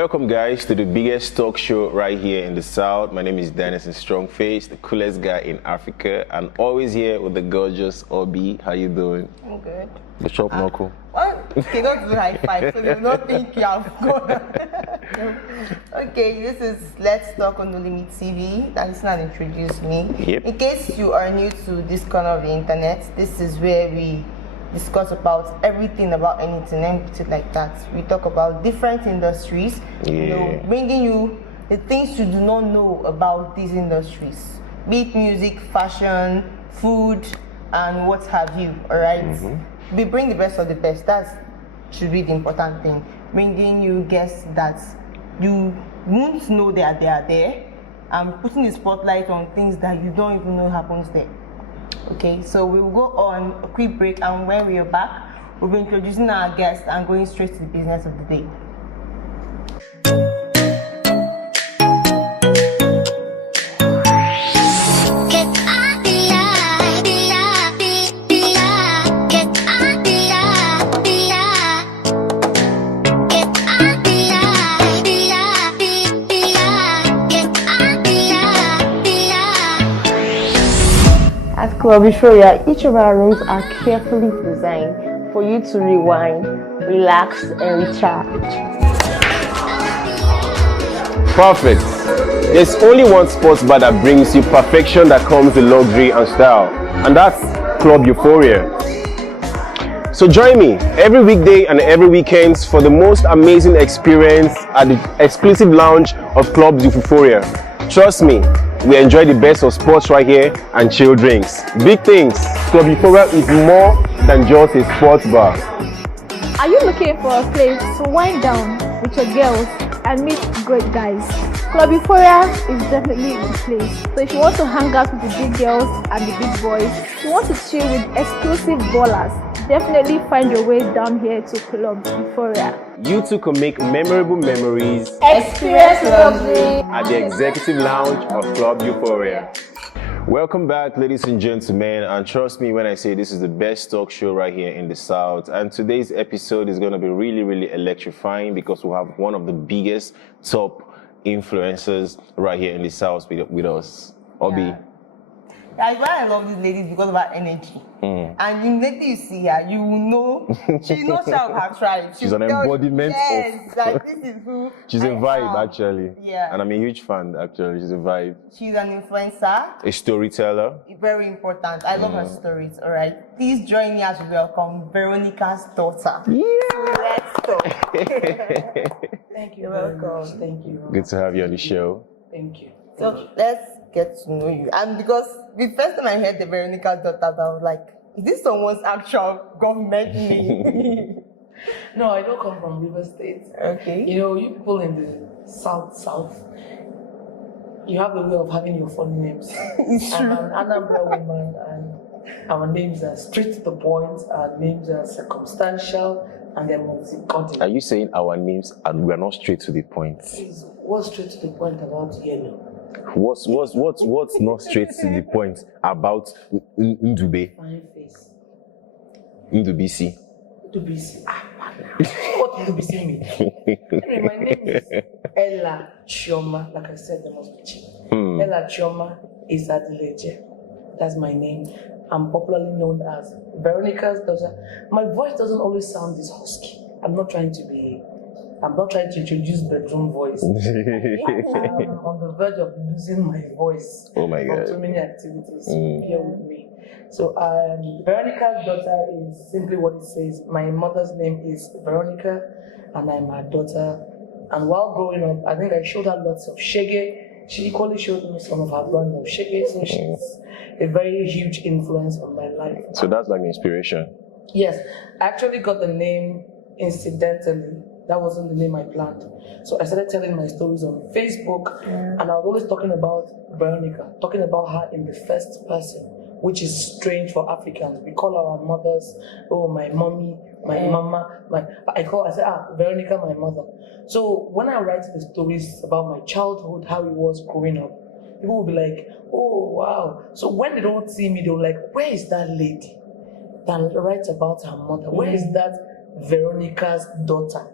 Welcome guys to the biggest talk show right here in the South. My name is Dennis and Strongface, the coolest guy in Africa, and always here with the gorgeous Obi. How you doing? I'm good. The shop no cool. Well, okay, don't do high five, so you don't think you have gone. Okay, this is Let's Talk on No Limit TV. That is not introduce me. Yep. In case you are new to this corner of the internet, this is where we discuss about everything about anything, let me put it like that. We talk about different industries, bringing you the things you do not know about these industries, be it music, fashion, food, and what have you. All right. We bring the best of the best. That should be the important thing. Bringing you guests that you won't know they are there, and putting the spotlight on things that you don't even know happens there. Okay, so we will go on a quick break, and when we are back, we'll be introducing our guests and going straight to the business of the day. At Club Euphoria, each of our rooms are carefully designed for you to rewind, relax, and recharge. Perfect. There's only one sports bar that brings you perfection that comes with luxury and style, and that's Club Euphoria. So join me every weekday and every weekends for the most amazing experience at the exclusive lounge of Club Euphoria. Trust me, we enjoy the best of sports right here and chill drinks. Big things. Club Euphoria is more than just a sports bar. Are you looking for a place to wind down with your girls and meet great guys? Club Euphoria is definitely the place. So if you want to hang out with the big girls and the big boys, if you want to chill with exclusive ballers, definitely find your way down here to Club Euphoria. You too can make memorable memories, Experience luxury at the executive lounge of Club Euphoria. Welcome back, ladies and gentlemen, and trust me when I say this is the best talk show right here in the South. And today's episode is going to be really electrifying because we have one of the biggest top influencers right here in the South with us, Obi. That's why I love this lady, because of her energy. And immediately you see her, you will know she's not sure of her tribe. She's an embodiment yes, like this is who she's a vibe, actually. Yeah. And I'm a huge fan, actually. She's a vibe. She's an influencer. A storyteller. Very important. I love her stories, all right? Please join me as we welcome Veronica'S daughter. Yeah. So let's talk. Thank you. You're welcome. Thank you. Good to have you on the show. Thank you. So let's get to know you. And because the first time I heard the Veronica'S daughter, I was like, is this someone's actual government name? No, I don't come from River State. Okay. You know, you people in the south, you have a way of having your funny names. It's I'm true. an Anambra woman, and our names are straight to the point. Our names are circumstantial, and they're multi-content. Are you saying our names and we're not straight to the point? Please, what's straight to the point about yellow? What's not straight to the point about Ndube? Fine face. Ndubisi. Ndubisi. What Ndubisi mean? Anyway, my name is Ella Chioma. Like I said, there must be Chi. Ella Chioma is Adileje. That's my name. I'm popularly known as Veronica'S daughter. My voice doesn't always sound this husky. I'm not trying to introduce bedroom voice. I'm on the verge of losing my voice. Oh my from God. too many activities. Bear with me. So Veronica'S daughter is simply what it says. My mother's name is Veronica, and I'm her daughter. And while growing up, I think I showed her lots of shege. She equally showed me some of her brand of shege. So she's a very huge influence on my life. So that's like inspiration. Yes, I actually got the name incidentally. That wasn't the name I planned. So I started telling my stories on Facebook, and I was always talking about Veronica, talking about her in the first person, which is strange for Africans. We call our mothers, oh, my mommy, my mama, I said, Veronica, my mother. So when I write the stories about my childhood, how it was growing up, people will be like, oh, wow. So when they don't see me, they're like, where is that lady that writes about her mother? Where is that Veronica'S daughter?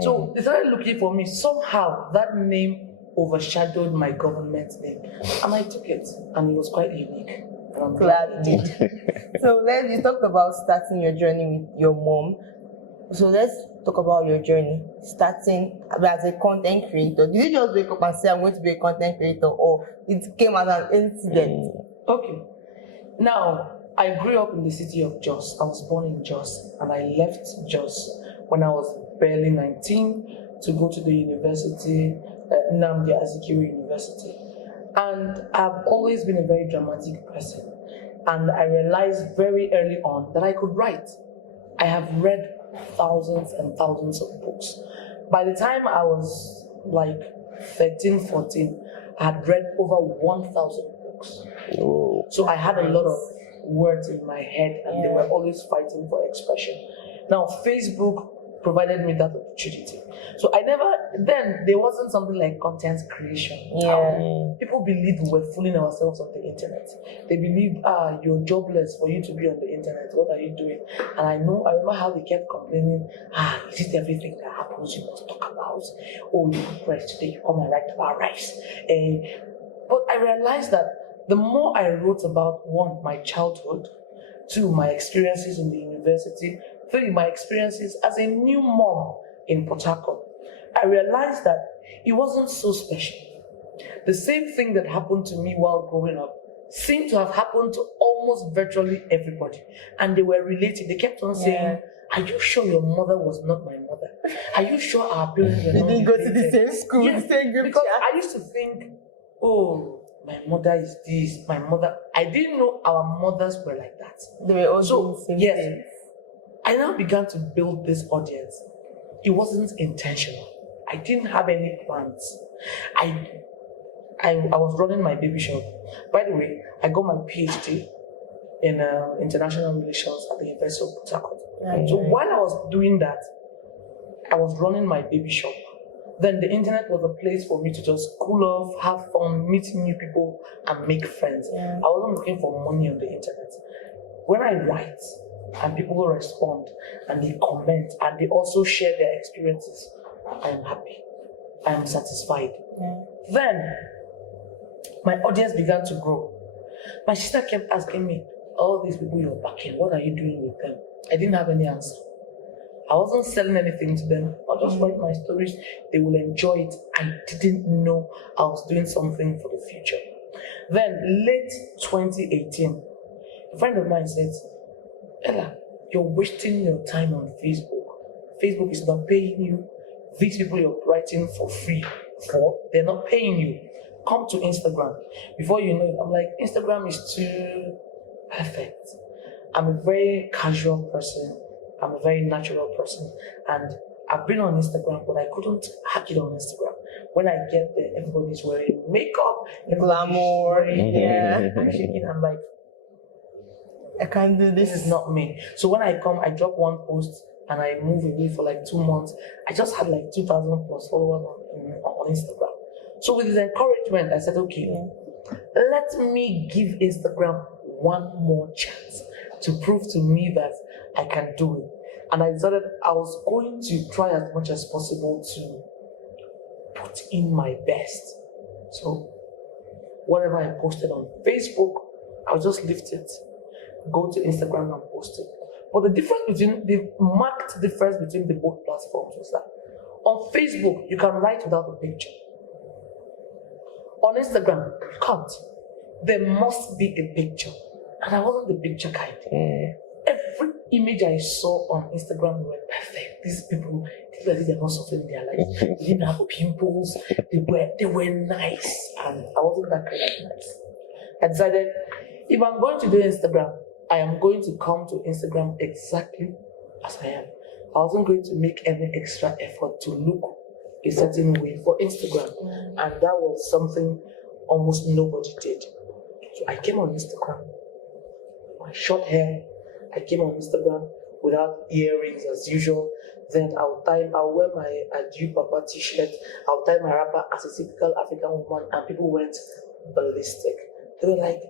So they started looking for me. Somehow that name overshadowed my government name, and I took it, and it was quite unique. And I'm glad Glad. So you talked about starting your journey with your mom. So let's talk about your journey starting as a content creator. Did you just wake up and say I'm going to be a content creator, or it came as an incident? Okay. Now, I grew up in the city of Jos. I was born in Jos, and I left Jos when I was barely 19 to go to the university, Nnamdi Azikiwe University. And I've always been a very dramatic person. And I realized very early on that I could write. I have read thousands and thousands of books. By the time I was like 13, 14, I had read over 1,000 books. Oh. So I had a lot of words in my head, and they were always fighting for expression. Now, Facebook provided me that opportunity. So there wasn't something like content creation. People believed we were fooling ourselves on the internet. They believed, you're jobless for you to be on the internet. What are you doing? And I remember how they kept complaining, is it everything that happens you must talk about? Oh, you cook rice today, you come and write about rice. But I realized that the more I wrote about, one, my childhood, two, my experiences in the university, three, my experiences as a new mom in Port Harcourt, I realized that it wasn't so special. The same thing that happened to me while growing up seemed to have happened to almost virtually everybody. And they were related. They kept on saying, are you sure your mother was not my mother? Are you sure our parents were not They didn't go to the same school, Yes, the same group because chat. I used to think, oh, my mother is this, my mother. I didn't know our mothers were like that. They were all doing the same yes, thing. I now began to build this audience. It wasn't intentional. I didn't have any plans. I was running my baby shop. By the way, I got my PhD in international relations at the University of Port Harcourt. So while I was doing that, I was running my baby shop. Then the internet was a place for me to just cool off, have fun, meet new people, and make friends. I wasn't looking for money on the internet. When I write and people will respond and they comment and they also share their experiences, I am happy. I am satisfied. Then my audience began to grow. My sister kept asking me, all these people you're backing, what are you doing with them? I didn't have any answer. I wasn't selling anything to them. I'll just write my stories. They will enjoy it. I didn't know I was doing something for the future. Then, late 2018, a friend of mine said, Ella, you're wasting your time on Facebook. Facebook is not paying you. These people you're writing for free for, they're not paying you. Come to Instagram. Before you know it, I'm like, Instagram is too perfect. I'm a very casual person. I'm a very natural person, and I've been on Instagram, but I couldn't hack it on Instagram. When I get there, everybody's wearing makeup, Glamour, I'm shaking. I'm like, I can't do this is not me. So when I come, I drop one post and I move away for like 2 months. I just had like 2,000 plus followers on Instagram. So with this encouragement, I said, okay, let me give Instagram one more chance to prove to me that I can do it. And I decided I was going to try as much as possible to put in my best. So whatever I posted on Facebook, I'll just lift it, go to Instagram and post it. But the marked difference between the both platforms was that on Facebook, you can write without a picture. On Instagram, you can't. There must be a picture. And I wasn't the picture kind. Every image I saw on Instagram were perfect. These people, they're not suffering in their life. They didn't have pimples. They were nice. And I wasn't that kind of nice. I decided, if I'm going to do Instagram, I am going to come to Instagram exactly as I am. I wasn't going to make any extra effort to look a certain way for Instagram. And that was something almost nobody did. So I came on Instagram. My short hair, I came on Instagram without earrings as usual. Then I'll wear my Adieu Papa t-shirt, I'll tie my wrapper as a typical African woman, and people went ballistic. They were like,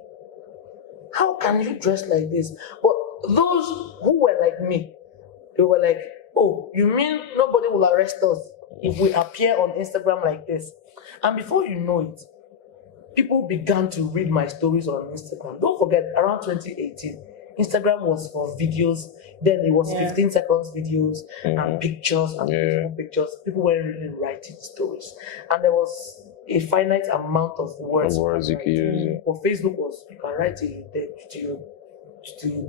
how can you dress like this? But those who were like me, they were like, oh, you mean nobody will arrest us if we appear on Instagram like this? And before you know it, people began to read my stories on Instagram. Don't forget, around 2018, Instagram was for videos. Then it was 15 seconds videos and pictures and beautiful pictures. People weren't really writing stories. And there was a finite amount of words you could use. But Facebook was, you can write till you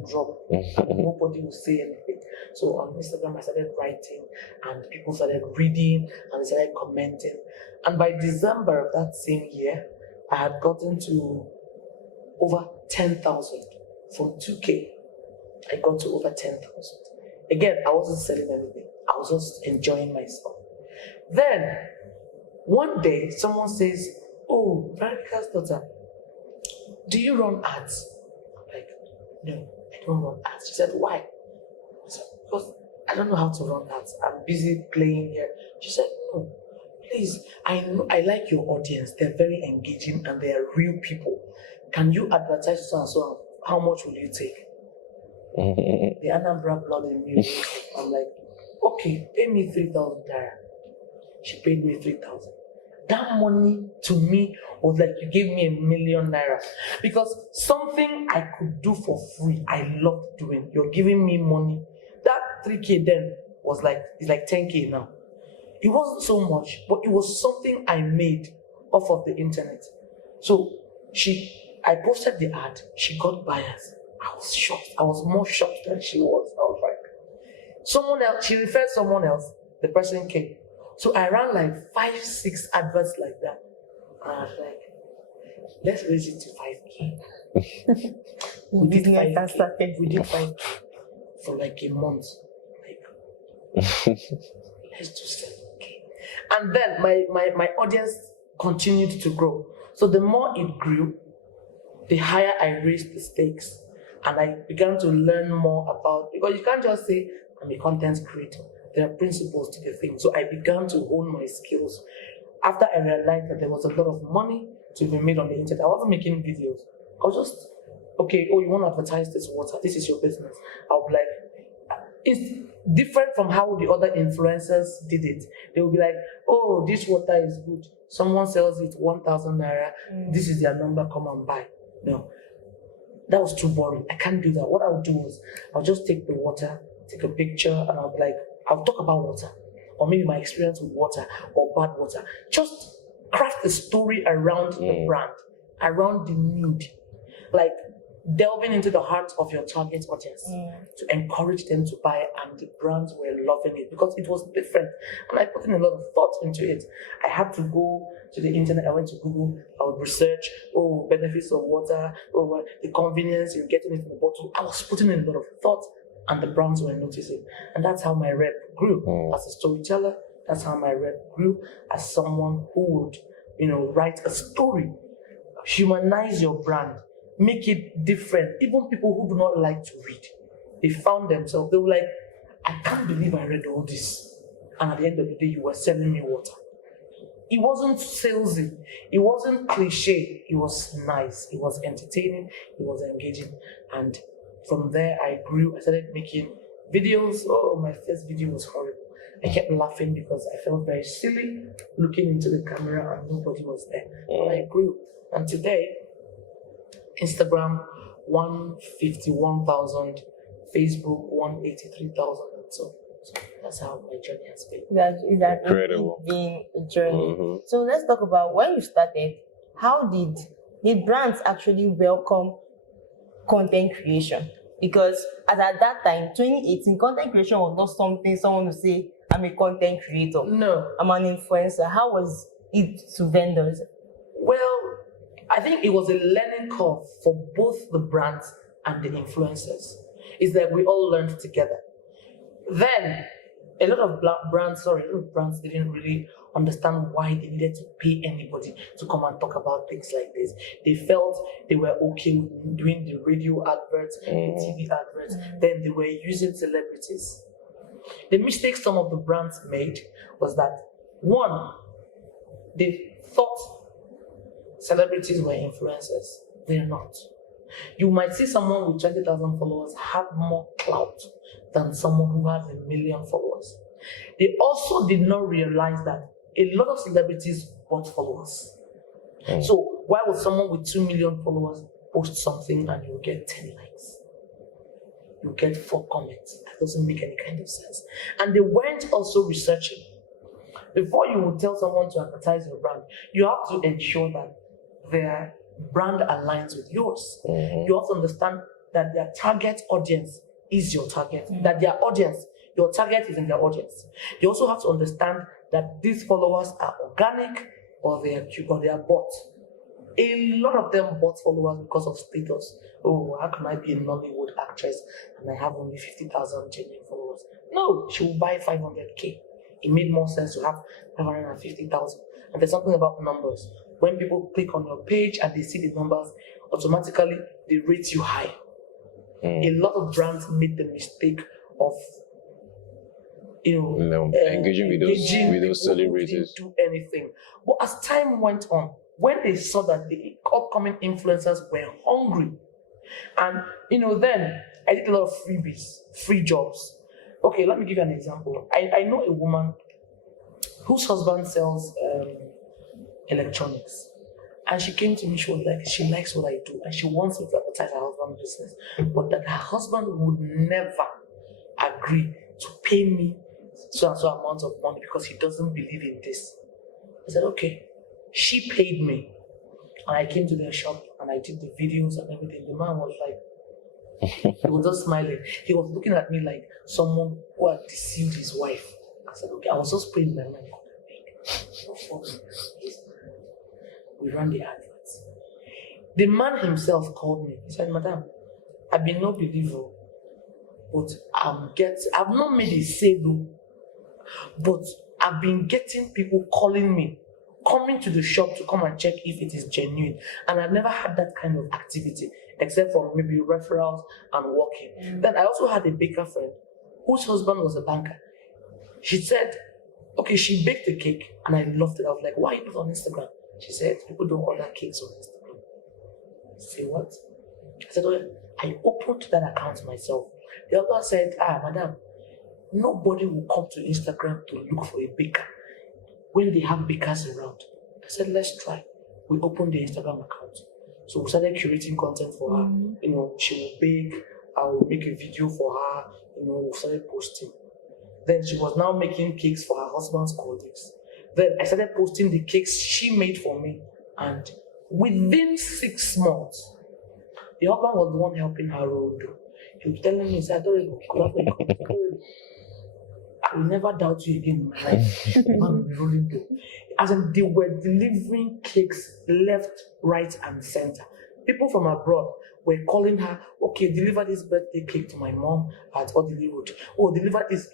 drop and nobody will say anything. So on Instagram I started writing and people started reading and they started commenting. And by December of that same year, I had gotten to over 10,000 from 2K. I got to over 10,000. Again, I wasn't selling anything. I was just enjoying myself. Then, one day, someone says, oh, Veronica'S daughter, do you run ads? I'm like, no, I don't run ads. She said, why? I said, because I don't know how to run ads. I'm busy playing here. She said, no, please, I like your audience. They're very engaging and they are real people. Can you advertise so and so? How much will you take? The Anambra blood in me. I'm like, okay, pay me 3,000 naira. She paid me 3,000. That money to me was like you gave me 1,000,000 naira. Because something I could do for free, I loved doing. You're giving me money. That 3K then was like, it's like 10K now. It wasn't so much, but it was something I made off of the internet. So I posted the ad, she got buyers. I was shocked. I was more shocked than she was. I was like, someone else, she referred someone else, the person came. So I ran like 5, 6 adverts like that. And I was like, let's raise it to 5K. We did 5K. We did 5K for like a month. Like, let's do 7K. And then my audience continued to grow. So the more it grew, the higher I raised the stakes. And I began to learn more about, because you can't just say, I'm a content creator. There are principles to the thing. So I began to hone my skills. After I realized that there was a lot of money to be made on the internet, I wasn't making videos. I was just, okay, oh, you want to advertise this water? This is your business. I'll be like, it's different from how the other influencers did it. They will be like, oh, this water is good. Someone sells it 1,000 naira. This is their number, come and buy. No. That was too boring. I can't do that. What I would do was I'll just take the water, take a picture, and I'll be like, I'll talk about water, or maybe my experience with water or bad water. Just craft a story around the brand, around the mood, like delving into the heart of your target audience to encourage them to buy, and the brands were loving it because it was different. And I put in a lot of thought into it. I had to go to the internet. I went to Google. I would research, benefits of water, the convenience, you're getting it in the bottle. I was putting in a lot of thought, and the brands were noticing. And that's how my rep grew as a storyteller. That's how my rep grew as someone who would, write a story, humanize your brand, make it different. Even people who do not like to read, they found themselves, they were like, I can't believe I read all this. And at the end of the day, you were selling me water. It wasn't salesy. It wasn't cliche. It was nice. It was entertaining. It was engaging. And from there, I grew. I started making videos. Oh, my first video was horrible. I kept laughing because I felt very silly looking into the camera and nobody was there. But I grew. And today, Instagram, 151,000, Facebook, 183,000. So that's how my journey has been. That's incredible. Been a journey. So let's talk about when you started. How did brands actually welcome content creation? Because as at that time, 2018, content creation was not something someone would say, I'm a content creator. No. I'm an influencer. How was it to vendors? Well, I think it was a learning curve for both the brands and the influencers. It's that we all learned together. Then, a lot of brands didn't really understand why they needed to pay anybody to come and talk about things like this. They felt they were okay with doing the radio adverts, the TV adverts, then they were using celebrities. The mistake some of the brands made was that, one, they thought celebrities were influencers. They're not. You might see someone with 20,000 followers have more clout than someone who has 1 million followers. They also did not realize that a lot of celebrities bought followers. So why would someone with 2 million followers post something and you get 10 likes? You get 4 comments. That doesn't make any kind of sense. And they weren't also researching. Before you would tell someone to advertise your brand, you have to ensure that their brand aligns with yours. You have to understand that their target audience is your target. That their audience, your target is in their audience. You also have to understand that these followers are organic or they are bought. A lot of them bought followers because of status. Oh, how can I be a Nollywood actress and I have only 50,000 genuine followers? No, she will buy 500K. It made more sense to have 550,000. And there's something about numbers. When people click on your page and they see the numbers, automatically they rate you high. A lot of brands made the mistake of engaging with those celebrities. Didn't do anything. But as time went on, when they saw that the upcoming influencers were hungry, and then I did a lot of freebies, free jobs. Okay, let me give you an example. I know a woman whose husband sells electronics. And she came to me, she was like, she likes what I do, and she wants me to advertise her husband's business. But that her husband would never agree to pay me so and so amount of money because he doesn't believe in this. I said, okay. She paid me. And I came to their shop and I did the videos and everything. The man was like, he was just smiling. He was looking at me like someone who had deceived his wife. I said, okay. I was just praying my mind. We ran the adverts. The man himself called me. He said, Madam, I've been no believer, but I've not made a sale, but I've been getting people calling me, coming to the shop to come and check if it is genuine. And I've never had that kind of activity, except for maybe referrals and working. Then I also had a baker friend whose husband was a banker. She said, okay, she baked the cake and I loved it. I was like, why you put it on Instagram? She said, people don't order cakes on Instagram. I said, what? I said, well, I opened that account myself. The other said, madam, nobody will come to Instagram to look for a baker when they have bakers around. I said, let's try. We opened the Instagram account. So we started curating content for her. She will bake, I will make a video for her, we started posting. Then she was now making cakes for her husband's colleagues. Then I started posting the cakes she made for me. And within 6 months, the husband was the one helping her roll dough. He was telling me, I will never doubt you again in my life. Man, rolling dough. As in, they were delivering cakes left, right, and center. People from abroad were calling her, okay, deliver this birthday cake to my mom at Odili Road. Oh, deliver this.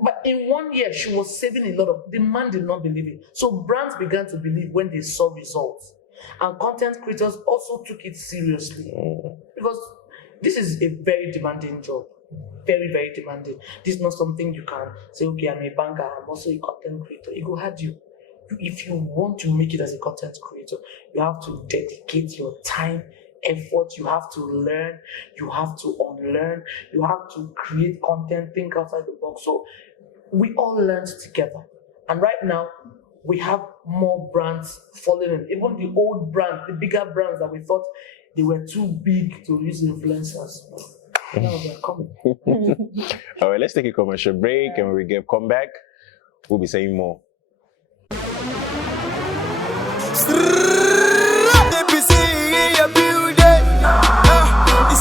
But in 1 year, she was saving a lot of. The man did not believe it. So brands began to believe when they saw results. And content creators also took it seriously. Because this is a very demanding job. Very, very demanding. This is not something you can say, okay, I'm a banker, I'm also a content creator. It will hurt you. If you want to make it as a content creator, you have to dedicate your time, effort, you have to learn, you have to unlearn, you have to create content, think outside the box. So we all learned together. And right now, we have more brands following in. Even the old brands, the bigger brands that we thought they were too big to use influencers. Now they're coming. All right, let's take a commercial break, and when we come back, we'll be saying more. It's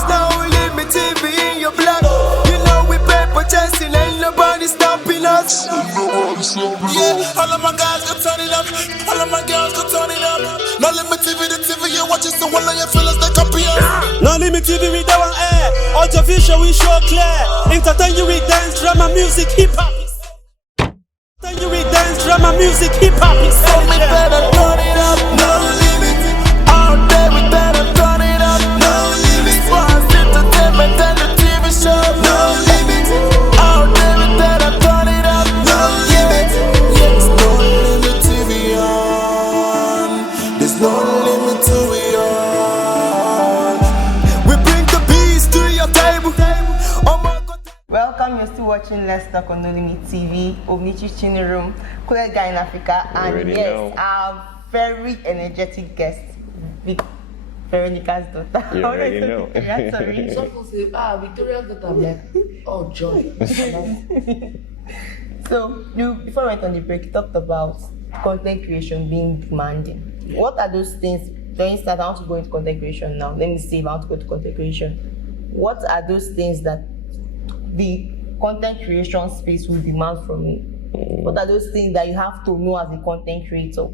no limit TV in your blood. You know we paper chasing, ain't nobody stopping us. Yeah, all of my guys go turn it up. All of my girls go turn it up. No limit TV, the TV you watch is the one of your fellas that copy us. No limit TV, we don't air. Audiovisual, we show clear. Entertain you with dance, drama, music, hip hop. Entertain you with dance, drama, music, hip hop. So we better turn it up. No limit. All day we better turn it up. No limit. Sports, entertainment, and the TV show. No limit. All day we better turn it up. No limit. Yes, no limit TV on. There's no limit to it on. watching Let's Talk on No Limit TV, Omnichi Chini Room, Coolest Guy in Africa, and yes, know. our very energetic guest, Veronica'S daughter. You already know. Sorry. Some people say, Victoria's daughter. I'm like, oh, joy. So, before we went on the break, you talked about content creation being demanding. What are those things? For instance, I want to go into content creation now. Let me see if I want to go to content creation. What are those things that the content creation space will demand from me? What are those things that you have to know as a content creator?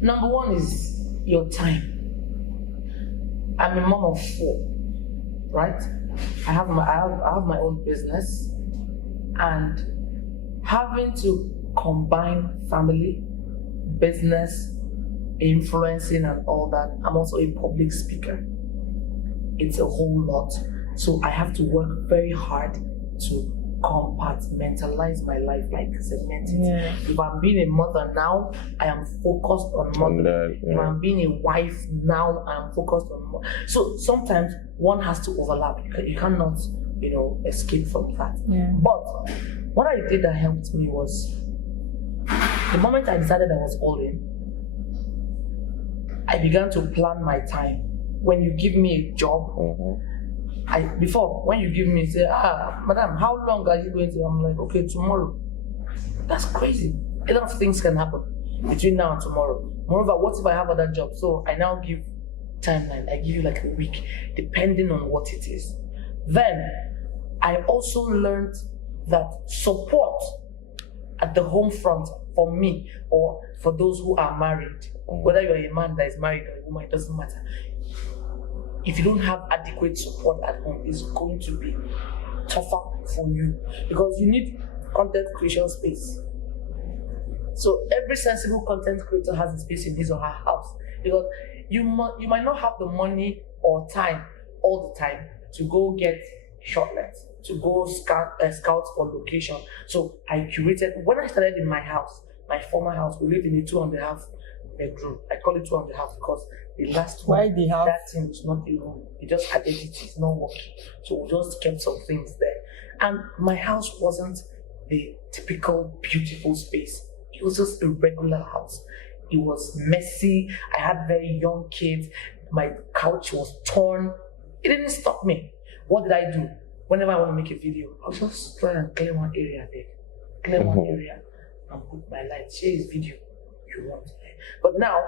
Number one is your time. I'm a mom of 4, right? I have my own business, and having to combine family, business, influencing, and all that. I'm also a public speaker. It's a whole lot. So I have to work very hard to compartmentalize my life, like segment it. Yeah. If I'm being a mother now, I am focused on mothering. If I'm being a wife now, I'm focused on so sometimes one has to overlap. You cannot, escape from that. Yeah. But what I did that helped me was the moment I decided I was all in, I began to plan my time. When you give me a job, when you give me, say, madam, how long are you going to? I'm like, okay, tomorrow. That's crazy. A lot of things can happen between now and tomorrow. Moreover, what if I have other jobs? So I now give timeline. I give you like a week, depending on what it is. Then I also learned that support at the home front for me or for those who are married, whether you're a man that is married or a woman, it doesn't matter. If you don't have adequate support at home, it's going to be tougher for you because you need content creation space. So every sensible content creator has a space in his or her house because you might not have the money or time all the time to go get shortlets, to go scout for location. So I curated. When I started in my house, my former house, we lived in a 2.5 bedroom. I call it 2.5 because the last one, that thing was not a room. It just had it. It's not working. So we just kept some things there. And my house wasn't the typical beautiful space. It was just a regular house. It was messy. I had very young kids. My couch was torn. It didn't stop me. What did I do? Whenever I want to make a video, I'll just try and clear one area there. Clear one area and put my light. Share this video you want. But now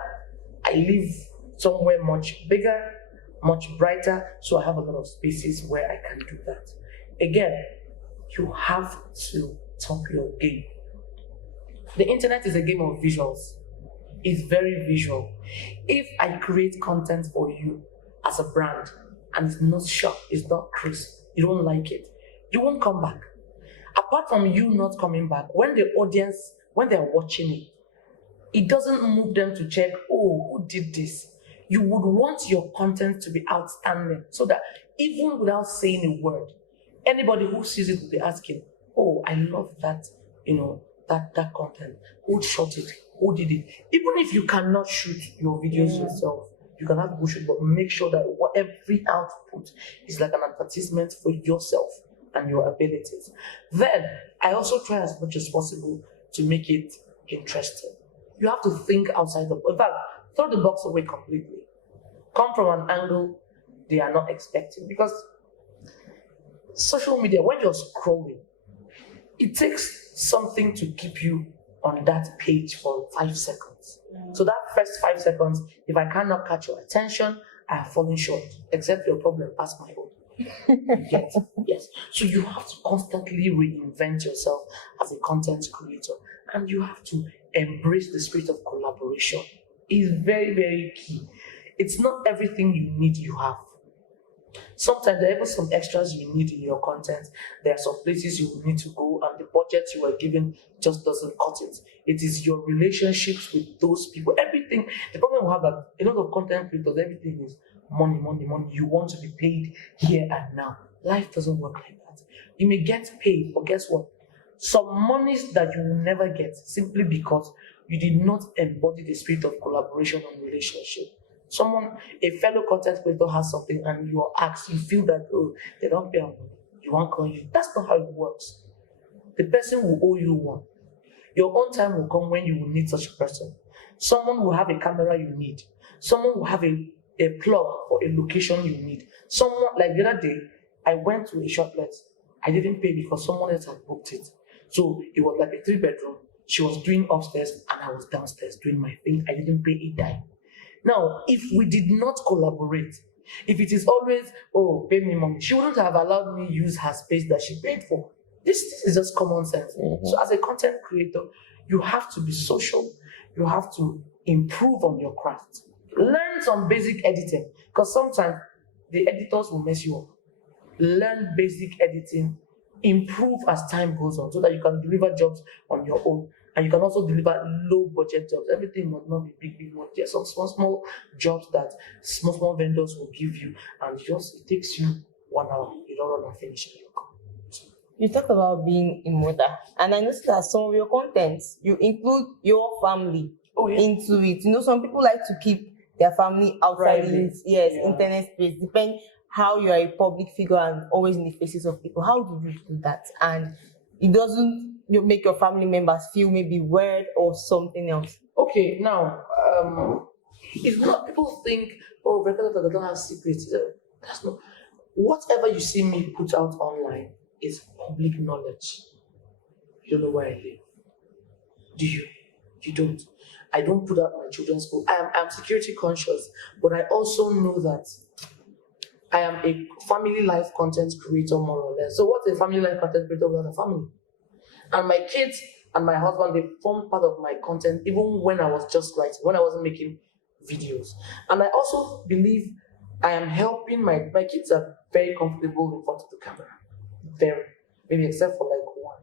I live somewhere much bigger, much brighter, so I have a lot of spaces where I can do that. Again, you have to top your game. The internet is a game of visuals. It's very visual. If I create content for you as a brand and it's not sharp, it's not crisp, you don't like it, you won't come back. Apart from you not coming back, when the audience, when they're watching it, it doesn't move them to check, who did this? You would want your content to be outstanding so that even without saying a word, anybody who sees it will be asking, I love that, that content. Who shot it? Who did it? Even if you cannot shoot your videos yourself, you can have bullshit, but make sure that every output is like an advertisement for yourself and your abilities. Then I also try as much as possible to make it interesting. You have to think outside in fact, throw the box away completely. Come from an angle they are not expecting. Because social media, when you're scrolling, it takes something to keep you on that page for 5 seconds. So that first 5 seconds, if I cannot catch your attention, I have fallen short. Except your problem, ask my own. Yes. So you have to constantly reinvent yourself as a content creator. And you have to embrace the spirit of collaboration. It's very, very key. It's not everything you need, you have. Sometimes there are even some extras you need in your content. There are some places you need to go and the budget you were given just doesn't cut it. It is your relationships with those people. Everything, the problem we have that a lot of content creators, everything is money. You want to be paid here and now. Life doesn't work like that. You may get paid, but guess what? Some monies that you will never get simply because you did not embody the spirit of collaboration and relationship. A fellow content creator has something and you are asked, you feel that, they don't pay money. you want to call you. That's not how it works. The person will owe you one. Your own time will come when you will need such a person. Someone will have a camera you need. Someone will have a plug for a location you need. Someone, like the other day, I went to a shoplet. I didn't pay because someone else had booked it. So it was like a 3-bedroom. She was doing upstairs and I was downstairs doing my thing. I didn't pay a dime. Now, if we did not collaborate, if it is always, oh, pay me money, she wouldn't have allowed me use her space that she paid for. This is just common sense. So as a content creator, you have to be social. You have to improve on your craft. Learn some basic editing because sometimes the editors will mess you up. Learn basic editing, improve as time goes on so that you can deliver jobs on your own. And you can also deliver low budget jobs. Everything must not be big ones. There's some small jobs that small vendors will give you, and it takes you 1 hour. You don't run and finish it. You talk about being a mother, and I noticed that some of your content, you include your family into it. You know, some people like to keep their family outside internet space. Depend how you are a public figure and always in the faces of people. How do you do that? And it doesn't make your family members feel maybe weird or something else. Okay, now, it's not, people think, oh, Veronica don't have secrets. That's not, whatever you see me put out online is public knowledge. You don't know where I live. Do you? You don't. I don't put out my children's school. I'm security conscious, but I also know that I am a family life content creator, more or less. So what's a family life content creator without a family? And my kids and my husband, they form part of my content even when I was just writing, when I wasn't making videos. And I also believe I am helping my kids are very comfortable in front of the camera. Very. Maybe except for like one.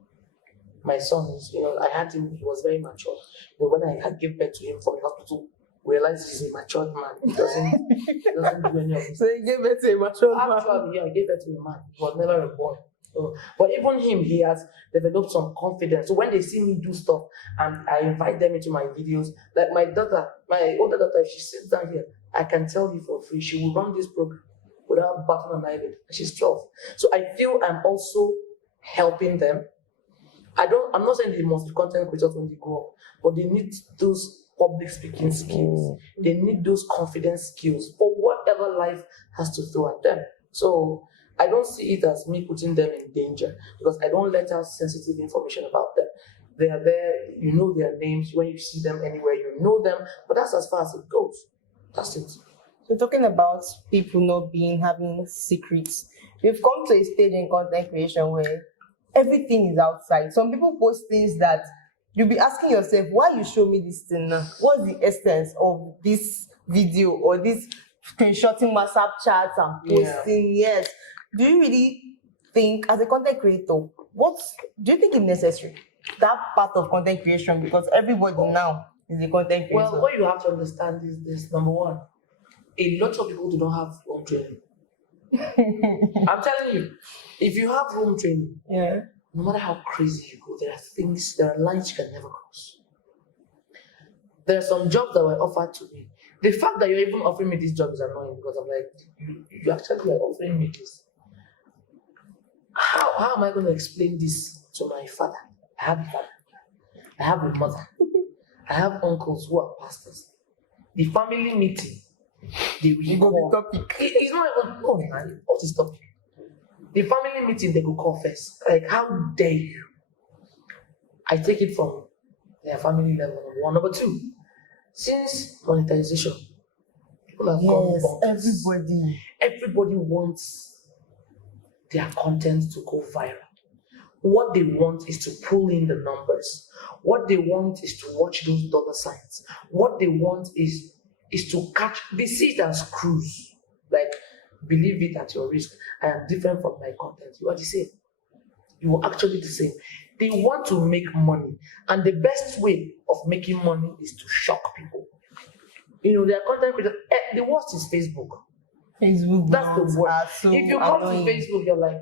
My son is, I had him, he was very mature. When I had given birth to him from the hospital, realized he's a matured man. He doesn't do any of this. So you gave birth to a matured man? Actually, yeah, I gave birth to a man. He was never a boy. So, but even him, he has developed some confidence. So when they see me do stuff and I invite them into my videos, like my daughter, my older daughter, if she sits down here, I can tell you for free, she will run this program without batting an eyelid. She's 12. So I feel I'm also helping them. I'm not saying they must be content creators when they grow up, but they need those public speaking skills. They need those confidence skills for whatever life has to throw at them. So I don't see it as me putting them in danger because I don't let out sensitive information about them. They are there, you know their names. When you see them anywhere, you know them, but that's as far as it goes. That's it. So talking about people not having secrets, we've come to a stage in content creation where everything is outside. Some people post things that you'll be asking yourself, why you show me this thing now? What's the essence of this video or this screenshotting WhatsApp chats and posting? Yes. Do you really think, as a content creator, do you think it's necessary? That part of content creation, because everybody now is a content creator. Well, what you have to understand is this: number one, a lot of people do not have home training. I'm telling you, if you have home training, no matter how crazy you go, there are lines you can never cross. There are some jobs that were offered to me. The fact that you're even offering me this job is annoying because I'm like, you actually are offering me this. How am I going to explain this to my father? I have a father. I have a mother. I have uncles who are pastors. The family meeting, they will call. Topic. It's not even, no, man, what is topic? The family meeting, they will call first. Like, how dare you? I take it from their family level, number one. Number two, since monetization, people have gone bonkers. Everybody wants their content to go viral. What they want is to pull in the numbers. What they want is to watch those dollar signs. What they want is to catch, they see it as cruise. Like, believe it at your risk. I am different from my content. You are the same. You are actually the same. They want to make money. And the best way of making money is to shock people. Their content creators, the worst is Facebook. That's the worst. So if you come to Facebook, you're like,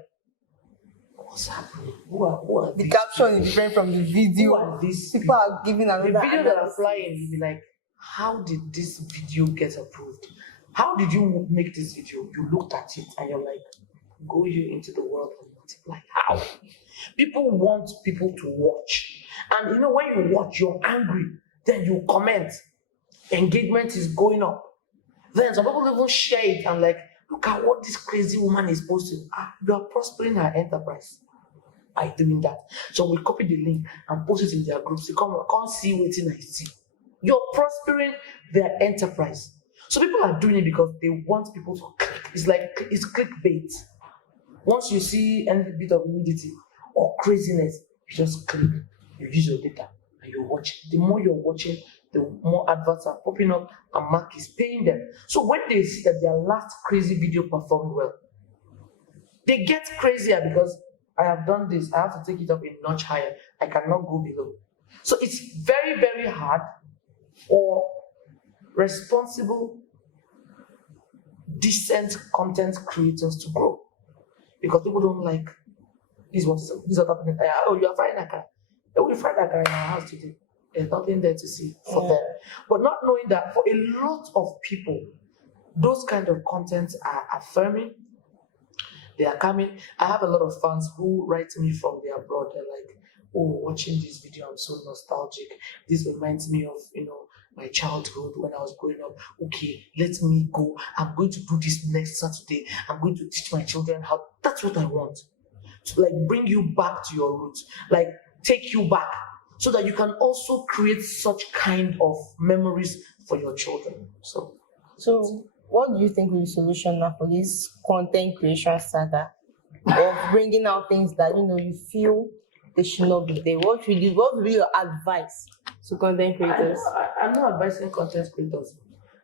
what's happening? Who are the these caption people? is different from the video. Who are these people are giving another the videos that are analysis. flying, you'll be like, how did this video get approved? How did you make this video? You looked at it and you're like, go you into the world and multiply. How? People want people to watch. And you know, when you watch, you're angry, then you comment. Engagement is going up. Then some people even share it and like, look at what this crazy woman is posting. You are prospering her enterprise by doing that. So we copy the link and post it in their groups. They come see what I see. You're prospering their enterprise. So people are doing it because they want people to click. It's clickbait. Once you see any bit of nudity or craziness, you just click. You use your data and you watch. The more you're watching, the more adverts are popping up and Mark is paying them. So when they see that their last crazy video performed well, they get crazier because I have done this. I have to take it up a notch higher. I cannot go below. So it's very, very hard for responsible, decent content creators to grow because people don't like this. What is happening? Oh, you are frying that guy. Oh, we fried that guy in our house today. There's nothing there to see for them. But not knowing that for a lot of people, those kind of contents are affirming. They are coming. I have a lot of fans who write to me from the abroad. They're like, oh, watching this video, I'm so nostalgic. This reminds me of, my childhood when I was growing up. Okay, let me go. I'm going to do this next Saturday. I'm going to teach my children how. That's what I want. To like bring you back to your roots. Like take you back so that you can also create such kind of memories for your children. So what do you think will be the solution now for this content creation saga of bringing out things that you feel they should not be there? What will be your advice to content creators? I'm not advising content creators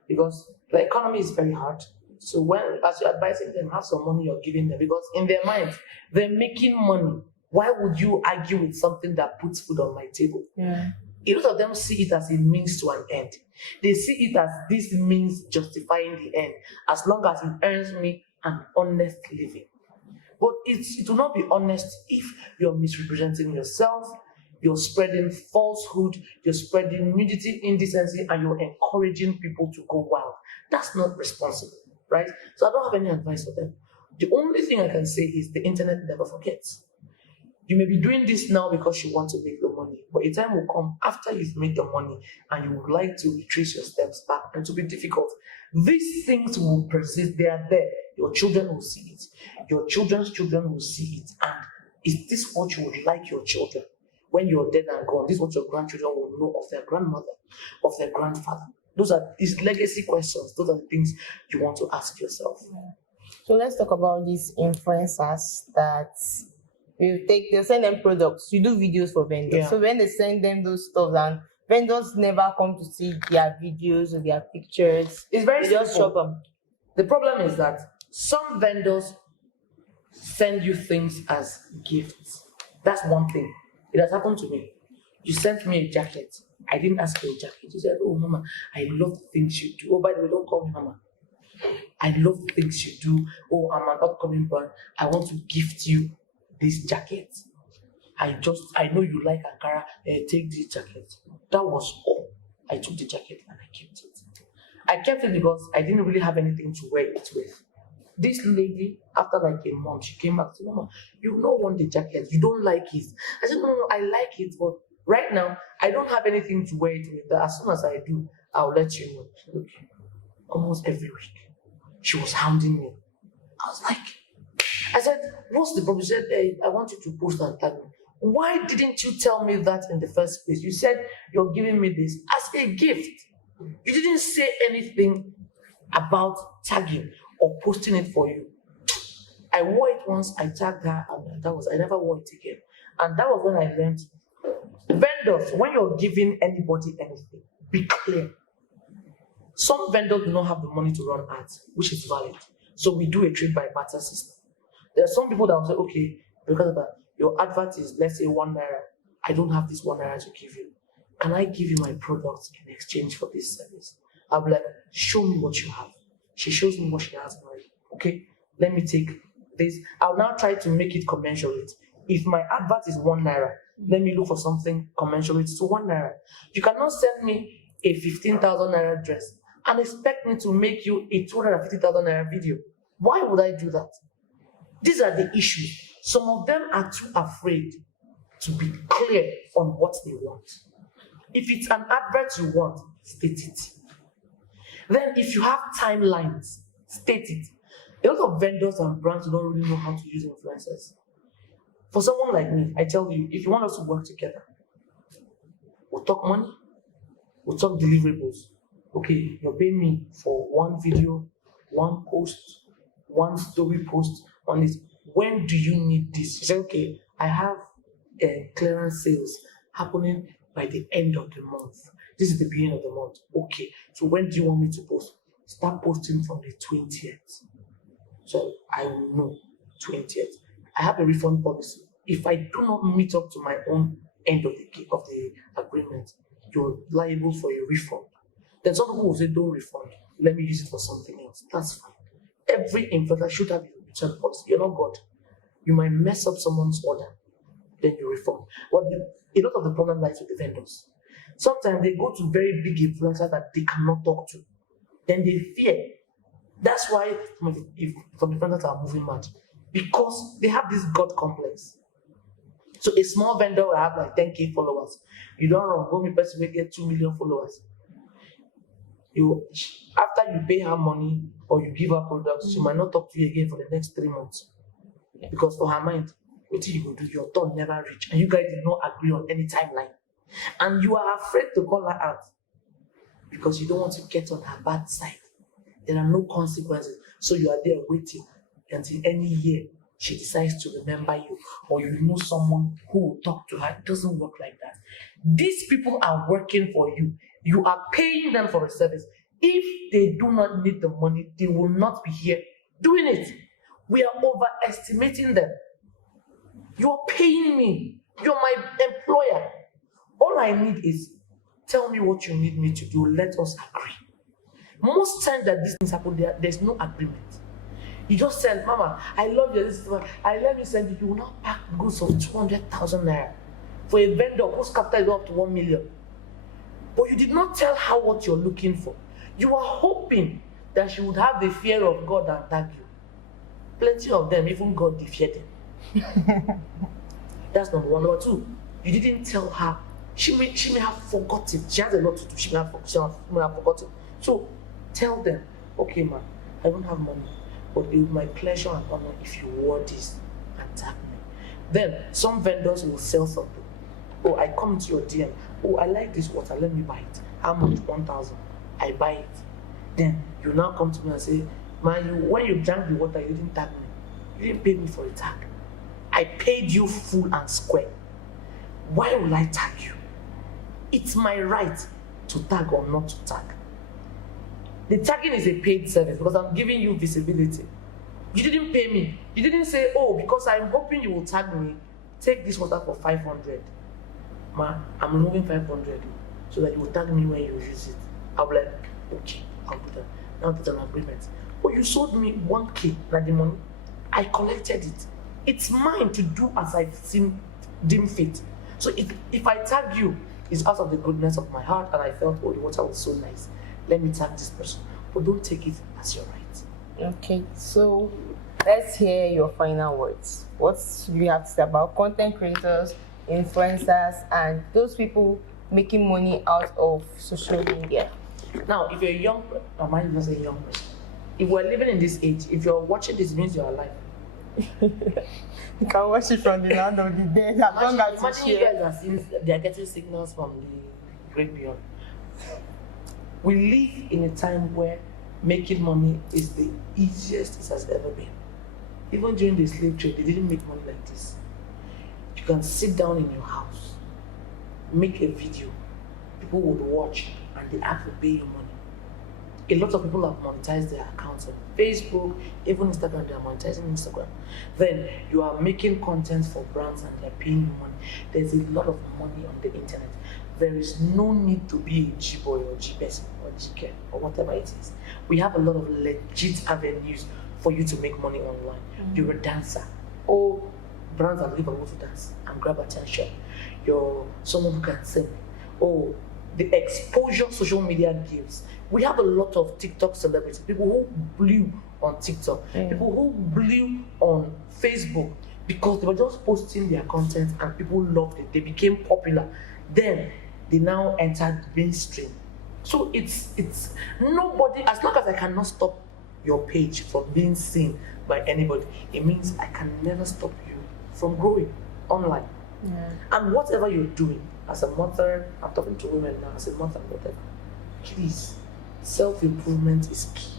because the economy is very hard. So as you're advising them, have some money you're giving them because in their mind they're making money. Why would you argue with something that puts food on my table? Yeah. A lot of them see it as a means to an end. They see it as this means justifying the end, as long as it earns me an honest living. But it will not be honest if you're misrepresenting yourself, you're spreading falsehood, you're spreading nudity, indecency, and you're encouraging people to go wild. That's not responsible, right? So I don't have any advice for them. The only thing I can say is the internet never forgets. You may be doing this now because you want to make the money, but a time will come after you've made the money and you would like to retrace your steps back, and it will be difficult. These things will persist. They are there. Your children will see it. Your children's children will see it. And is this what you would like your children? When you're dead and gone, this is what your grandchildren will know of their grandmother, of their grandfather. Those are these legacy questions. Those are the things you want to ask yourself. So let's talk about these influencers that they'll send them products. You do videos for vendors. Yeah. So when they send them those stuff, and vendors never come to see their videos or their pictures, It's very they just shop simple. them. The problem is that some vendors send you things as gifts. That's one thing. It has happened to me. You sent me a jacket. I didn't ask for a jacket. You said, oh, Mama, I love the things you do. Oh, by the way, don't call me Mama. I love the things you do. Oh, I'm an upcoming brand. I want to gift you this jacket. I know you like Ankara. Take this jacket. That was all. I took the jacket and I kept it. I kept it because I didn't really have anything to wear it with. This lady, after like a month, she came back and said, Mama, you don't want the jacket. You don't like it. I said, no, I like it, but right now, I don't have anything to wear it with. As soon as I do, I'll let you know. She said, okay. Almost every week, she was hounding me. I was like, I said, what's the problem? She said, hey, I want you to post and tag me. Why didn't you tell me that in the first place? You said you're giving me this as a gift. You didn't say anything about tagging or posting it for you. I wore it once, I tagged her, and I never wore it again. And that was when I learned, vendors, when you're giving anybody anything, be clear. Some vendors do not have the money to run ads, which is valid. So we do a trade by barter system. There are some people that will say, okay, because of that, your advert is, let's say, 1 naira. I don't have this 1 naira to give you. Can I give you my products in exchange for this service? I'll be like, show me what you have. She shows me what she has already. Okay, let me take this. I'll now try to make it commensurate. If my advert is 1 naira, let me look for something commensurate to 1 naira. You cannot send me a 15,000 naira dress and expect me to make you a 250,000 naira video. Why would I do that? These are the issues. Some of them are too afraid to be clear on what they want. If it's an advert you want, state it. Then if you have timelines, state it. A lot of vendors and brands don't really know how to use influencers. For someone like me, I tell you, if you want us to work together, we'll talk money, we'll talk deliverables. Okay, you're paying me for one video, one post, one story post on this. When do you need this? You say, okay, I have clearance sales happening by the end of the month. This is the beginning of the month. Okay, so when do you want me to post? Start posting from the 20th. So I will know 20th. I have a refund policy. If I do not meet up to my own end of the agreement, you're liable for a refund. Then some people will say, don't refund. Let me use it for something else. That's fine. Every influencer should have a return policy. You're not God. You might mess up someone's order, then you refund. But a lot of the problem lies with the vendors. Sometimes they go to very big influencers that they cannot talk to. Then they fear. That's why some influencers are moving mad. Because they have this God complex. So a small vendor will have like 10K followers. You don't run, go me person will get 2 million followers. After you pay her money or you give her products, she might not talk to you again for the next 3 months. Because for her mind, what you will do, your turn never reach. And you guys did not agree on any timeline. And you are afraid to call her out because you don't want to get on her bad side. There are no consequences. So you are there waiting until any year she decides to remember you, or you know someone who will talk to her. It doesn't work like that. These people are working for you. You are paying them for a service. If they do not need the money, they will not be here doing it. We are overestimating them. You are paying me. You're my employer. All I need is tell me what you need me to do. Let us agree. Most times that these things happen, there's no agreement. You just send, Mama, I love you. I let me send you. You will not pack goods of 200,000 naira for a vendor whose capital is up to 1 million. But you did not tell her what you're looking for. You are hoping that she would have the fear of God and tag you. Plenty of them, even God, they fear them. That's number one. Number two, you didn't tell her. She may have forgotten. She has a lot to do. She may have forgotten. So tell them, okay, man, I don't have money, but it will be my pleasure and honor if you wore this and tag me. Then some vendors will sell something. Oh, I come to your DM. Oh, I like this water. Let me buy it. How much? 1,000. I buy it. Then you now come to me and say, man, when you drank the water, you didn't tag me. You didn't pay me for a tag. I paid you full and square. Why will I tag you? It's my right to tag or not to tag. The tagging is a paid service because I'm giving you visibility. You didn't pay me. You didn't say, oh, because I'm hoping you will tag me, take this water for 500. Man, I'm removing 500 so that you will tag me when you use it. I'll be like, okay, I'll do that. Now there's an agreement. But you sold me 1K, like the money. I collected it. It's mine to do as I deem fit. So if I tag you, it's out of the goodness of my heart and I felt, oh, the water was so nice. Let me tag this person. But don't take it as your right. Okay, so let's hear your final words. What do you have to say about content creators, influencers, and those people making money out of social media? Now, if you're a young person, I might even say young person. If we're living in this age, if you're watching this, it means you're alive. You can watch it from the land of the dead. Imagine you guys are seeing, they are getting signals from the great beyond. We live in a time where making money is the easiest it has ever been. Even during the slave trade, they didn't make money like this. You can sit down in your house, make a video, people would watch, and the app will pay you money. A lot of people have monetized their accounts on Facebook, even Instagram, they are monetizing Instagram. Then you are making content for brands and they're paying you money. There's a lot of money on the internet. There is no need to be a G-boy or G-person or G-girl or whatever it is. We have a lot of legit avenues for you to make money online. You're a dancer. Oh, brands are looking for you to dance and grab attention. You're someone who can sing. Oh, the exposure social media gives. We have a lot of TikTok celebrities, people who blew on TikTok, people who blew on Facebook because they were just posting their content and people loved it. They became popular. Then they now entered mainstream. So it's nobody, as long as I cannot stop your page from being seen by anybody, it means I can never stop you from growing online. And whatever you're doing, as a mother, I'm talking to women now, as a mother, whatever, please, self-improvement is key.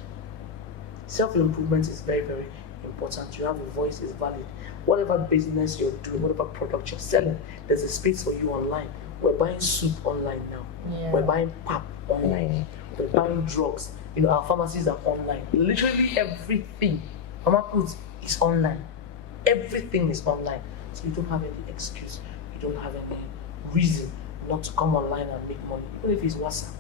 Self-improvement is very, very important. You have a voice, is valid. Whatever business you're doing, whatever product you're selling, there's a space for you online. We're buying soup online now. We're buying pap online. We're buying drugs. You know, our pharmacies are online. Literally everything. Mama Put is online. Everything is online. So you don't have any excuse. You don't have any reason not to come online and make money, even if it's WhatsApp.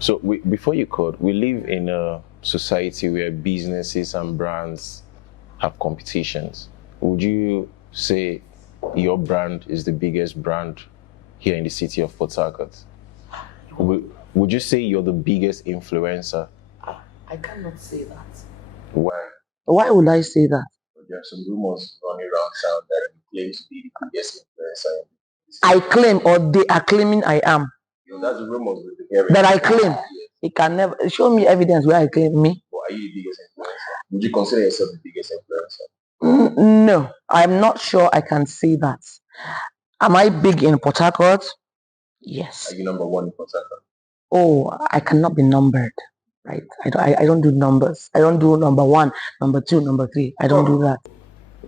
So before you called, we live in a society where businesses and brands have competitions. Would you say your brand is the biggest brand here in the city of Port Harcourt? Would you say you're the biggest influencer? I cannot say that. Why? Why would I say that? There are some rumors running around town that you claim to be the biggest influencer. I claim, or they are claiming I am. You know, that's the rumors with the hearing. That I claim. It can never show me evidence where I claim me. Or are you the biggest influencer? Would you consider yourself the biggest influencer? No, I'm not sure I can say that. Am I big in Port Harcourt? Yes. Are you number one in Port Harcourt? Oh, I cannot be numbered. Right? I don't do numbers. I don't do number one, number two, number three. I don't do that.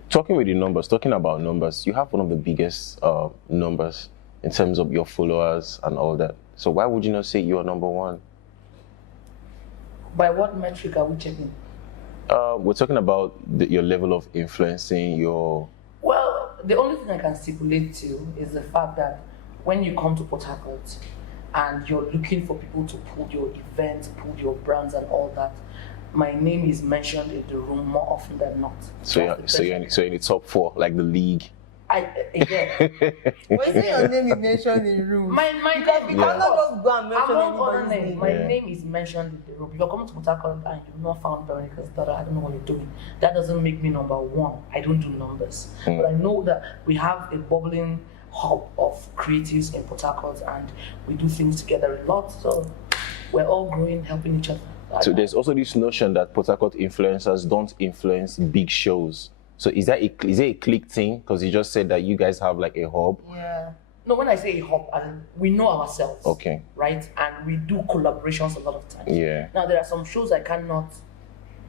Talking about numbers, you have one of the biggest numbers in terms of your followers and all that. So why would you not say you're number one? By what metric are we checking? We're talking about your level of influencing your... Well, the only thing I can stipulate to is the fact that when you come to Port Harcourt and you're looking for people to pull your events, pull your brands and all that, my name is mentioned in the room more often than not. So you're in the top 4, like the league. Yeah. When you say your name is mentioned in the room, because we cannot just go and mention among other anybody's names, name. my name is mentioned in the room. If you're coming to Port Harcourt and you've not found Veronica'S daughter, I don't know what you're doing. That doesn't make me number one. I don't do numbers. But I know that we have a bubbling hub of creatives in Port Harcourt and we do things together a lot. So we're all growing, helping each other. So there's also this notion that Port Harcourt influencers don't influence big shows. So is it a click thing? Because you just said that you guys have like a hub. Yeah. No, when I say a hub, we know ourselves. Okay. Right? And we do collaborations a lot of times. Yeah. Now there are some shows I cannot,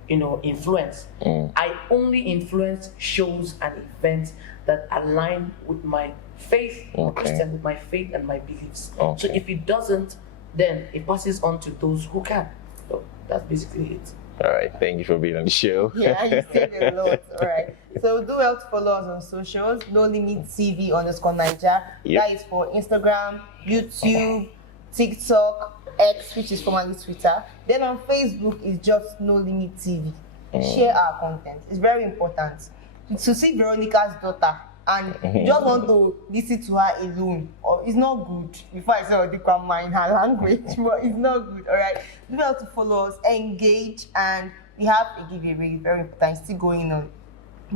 influence. I only influence shows and events that align with my faith, Christian, with my faith and my beliefs. Okay. So if it doesn't, then it passes on to those who can. So that's basically it. All right, thank you for being on the show. Yeah, you said a lot. All right. So do well to follow us on socials. No Limit TV _Naija. Yep. That is for Instagram, YouTube, TikTok, X, which is formerly Twitter. Then on Facebook is just No Limit TV. Share our content. It's very important. To see Veronica'S daughter and you just want to listen to her alone, or it's not good. Before I say Odikwa in her language, but it's not good. All right. Do well to follow us, engage, and we have a giveaway. Very important. It's still going on.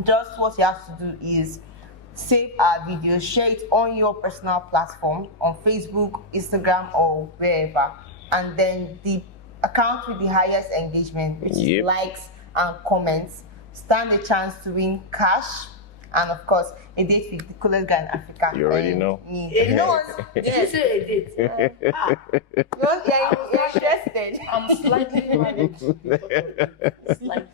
Just what you have to do is save our videos, share it on your personal platform on Facebook, Instagram, or wherever, and then the account with the highest engagement, which is likes and comments, stand a chance to win cash. And of course, a date with the coolest guy in Africa. You already know. You know what? Did you say a date? You're interested. I'm slightly managed. Slightly.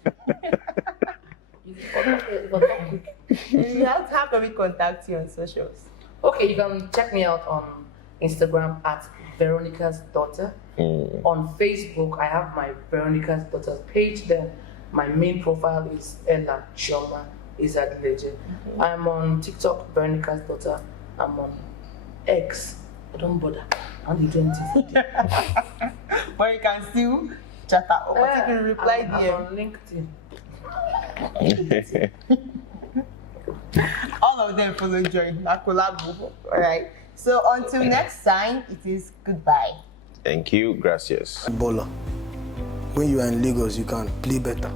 You how can we contact you on socials? Okay, you can check me out on Instagram at Veronica'S daughter. On Facebook, I have my Veronica'S daughter's page there. My main profile is Ella Chioma is at legend. I'm on TikTok, Veronica'S daughter. I'm on X. I don't bother. I'm the 20. But you can still chat out. But you can reply I'm there. on LinkedIn. All of them follow join that collab. Alright. So until next time, it is goodbye. Thank you. Gracias. Baller. When you are in Lagos, you can play better.